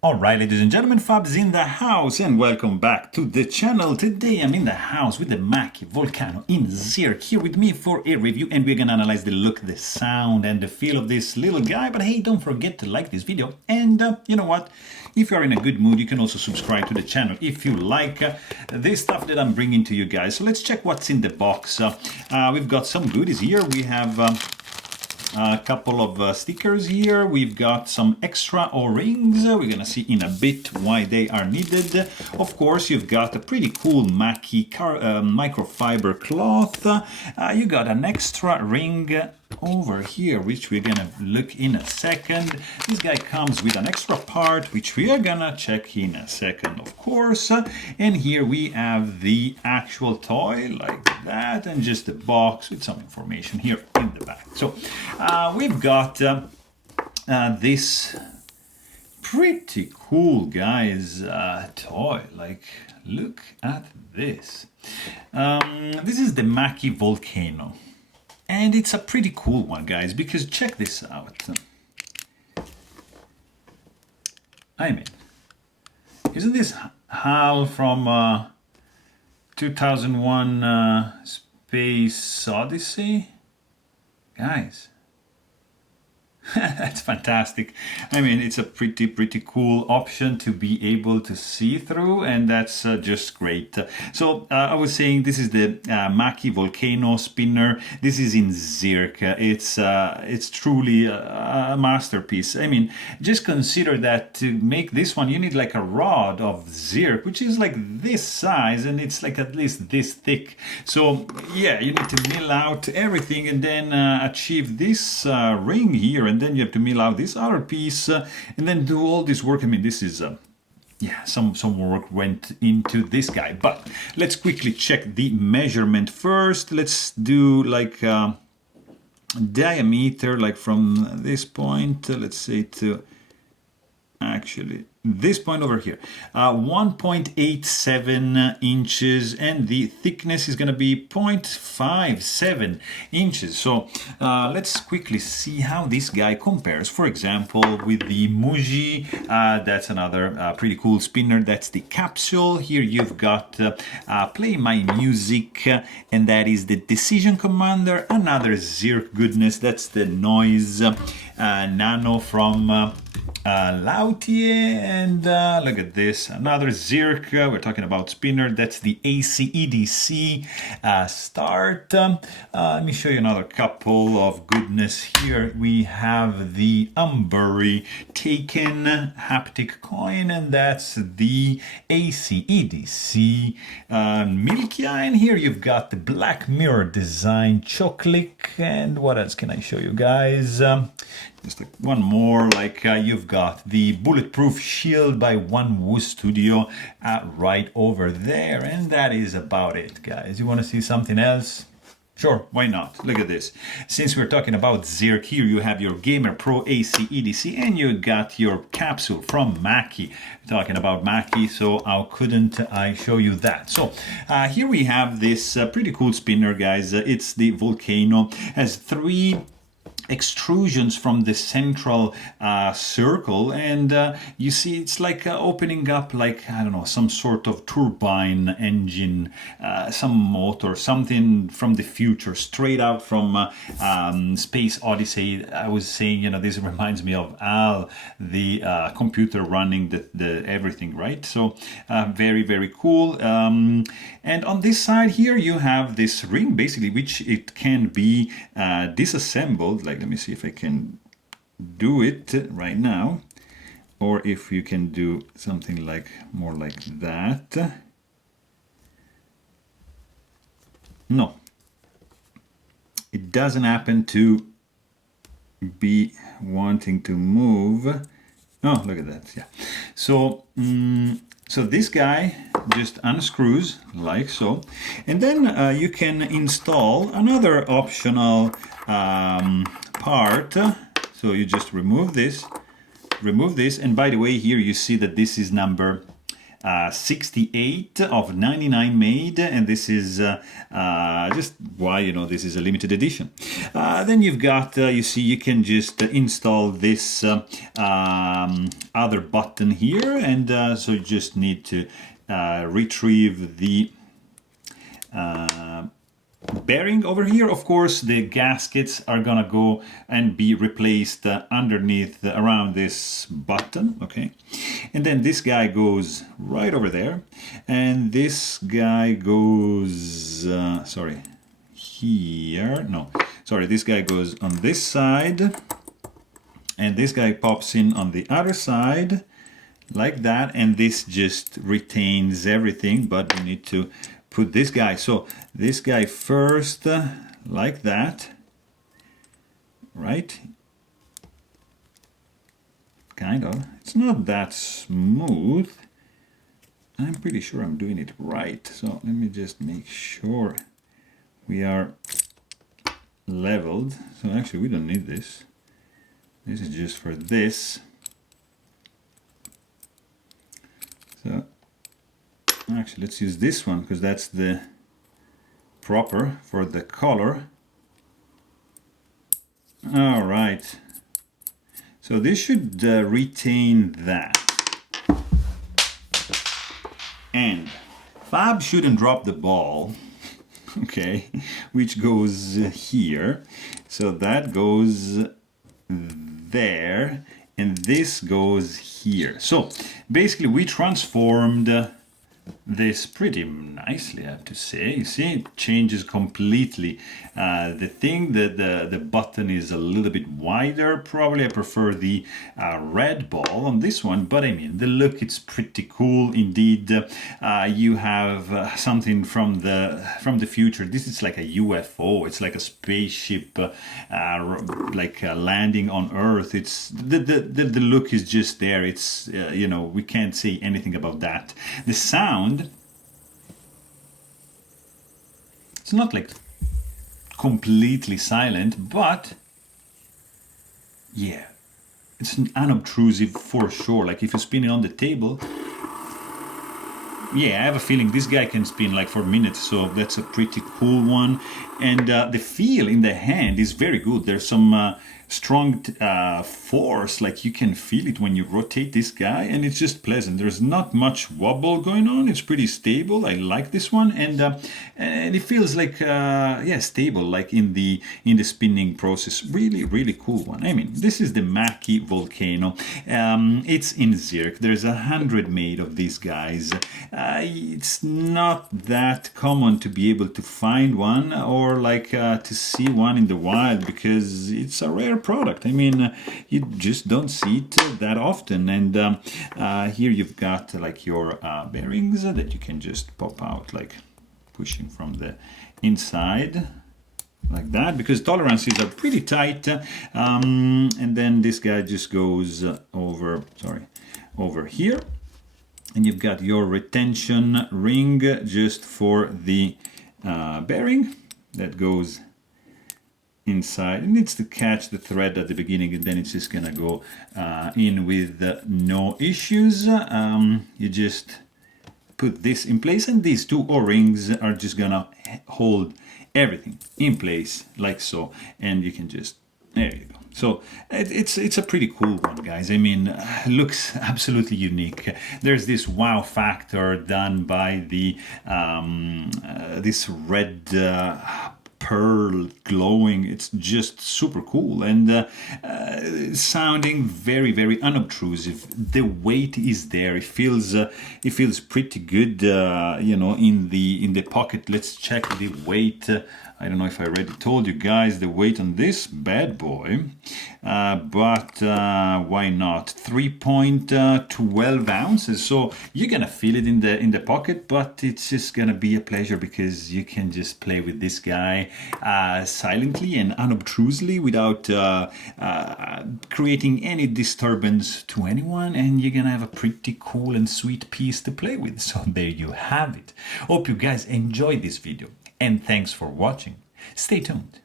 Alright, ladies and gentlemen, Fab's in the house and welcome back to the channel. Today I'm in the house with the Mackie Volcano in Zirc here with me for a review, and we're gonna analyze the look, the sound and the feel of this little guy. But hey, don't forget to like this video, and you know what? If you're in a good mood, you can also subscribe to the channel if you like this stuff that I'm bringing to you guys. So let's check what's in the box. We've got some goodies here. We have a couple of stickers here. We've got some extra O-rings. We're gonna see in a bit why they are needed. Of course, you've got a pretty cool Mackie microfiber cloth. You got an extra ring over here, which we're gonna look in a second. This guy comes with an extra part, which we are gonna check in a second, of course. And here we have the actual toy like that, and just a box with some information here in the back. So we've got this pretty cool guys toy. Like, look at this. This is the Mackie Volcano. And it's a pretty cool one, guys, because check this out. I mean, isn't this HAL from 2001 Space Odyssey? Guys, that's fantastic. I mean, it's a pretty cool option to be able to see through, and that's just great. So I was saying this is the Mackie Volcano spinner. This is in Zirc. It's truly a masterpiece. I mean, just consider that to make this one, you need like a rod of Zirc, which is like this size, and it's like at least this thick. So yeah, you need to mill out everything and then achieve this ring here, and then you have to mill out this other piece and then do all this work. I mean, this is yeah, some work went into this guy. But let's quickly check the measurement first. Let's do like diameter, like from this point, let's say to actually this point over here, 1.87 inches, and the thickness is going to be 0.57 inches. So let's quickly see how this guy compares, for example, with the Muji. That's another pretty cool spinner. That's the capsule. Here you've got Play My Music, and that is the Decision Commander. Another Zirc goodness, that's the Noise Nano from Lautier. And look at this, another Zirc. We're talking about spinner. That's the ACEDC Start. Let me show you another couple of goodness here. We have the Umbury Taken haptic coin, and that's the ACEDC Milkia. And here you've got the Black Mirror design Choclick. And what else can I show you guys? Just one more, like you've got the Bulletproof Shield by One Woo Studio right over there, and that is about it, guys. You want to see something else? Sure, why not? Look at this. Since we're talking about Zirc, here you have your Gamer Pro ACEDC, and you got your capsule from Mackie. Talking about Mackie, so how couldn't I show you that? So here we have this pretty cool spinner, guys. It's the Volcano. Has three extrusions from the central circle, and you see it's like opening up, like, I don't know, some sort of turbine engine, some motor, something from the future, straight out from Space Odyssey. I was saying, you know, this reminds me of HAL, the computer running the everything, right? So very cool. And on this side here you have this ring, basically, which it can be disassembled. Like, let me see if I can do it right now, or if you can do something like more like that. No, it doesn't happen to be wanting to move. Oh, look at that. Yeah. So so this guy just unscrews like so, and then you can install another optional part. So you just remove this, and by the way, here you see that this is number 68 of 99 made, and this is just why, you know, this is a limited edition. Then you've got, you see, you can just install this other button here, and so you just need to retrieve the bearing over here. Of course, the gaskets are gonna go and be replaced underneath around this button, okay? And then this guy goes right over there, and this guy goes sorry, here, no, sorry, this guy goes on this side, and this guy pops in on the other side like that, and this just retains everything, but we need to put this guy, so this guy first, like that, right? Kind of. It's not that smooth. I'm pretty sure I'm doing it right, so let me just make sure we are leveled. So actually we don't need this. This is just for this. So actually, let's use this one because that's the proper for the color. All right. So this should retain that. And Fab shouldn't drop the ball, okay, which goes here. So that goes there, and this goes here. So basically we transformed this pretty nicely, I have to say. You see, it changes completely. The thing that the button is a little bit wider. Probably I prefer the red ball on this one, but I mean, the look, it's pretty cool indeed. You have something from the future. This is like a UFO. It's like a spaceship, like landing on Earth. It's the look is just there. It's you know, we can't say anything about that. The sound, it's not like completely silent, but yeah, it's unobtrusive for sure. Like if you spin it on the table, yeah, I have a feeling this guy can spin like for minutes, so that's a pretty cool one. And the feel in the hand is very good. There's some strong force, like you can feel it when you rotate this guy, and it's just pleasant. There's not much wobble going on. It's pretty stable. I like this one, and it feels like yeah, stable, like in the spinning process. Really cool one. I mean, this is the Mackie Volcano. It's in Zirc. There's 100 made of these guys. It's not that common to be able to find one, or like to see one in the wild, because it's a rare product. I mean, you just don't see it that often. And here you've got like your bearings that you can just pop out, like pushing from the inside like that, because tolerances are pretty tight. And then this guy just goes over here, and you've got your retention ring just for the bearing that goes inside. It needs to catch the thread at the beginning, and then it's just gonna go in with no issues. You just put this in place, and these two O-rings are just gonna hold everything in place like so, and you can just, there you go. So it's a pretty cool one, guys. I mean, looks absolutely unique. There's this wow factor done by the this red pearl glowing. It's just super cool, and sounding very unobtrusive. The weight is there. It feels pretty good, you know, in the pocket. Let's check the weight. I don't know if I already told you guys the weight on this bad boy, but why not? 3.12 ounces. So you're gonna feel it in the pocket, but it's just gonna be a pleasure because you can just play with this guy silently and unobtrusively without creating any disturbance to anyone, and you're gonna have a pretty cool and sweet piece to play with. So there you have it. Hope you guys enjoyed this video, and thanks for watching. Stay tuned.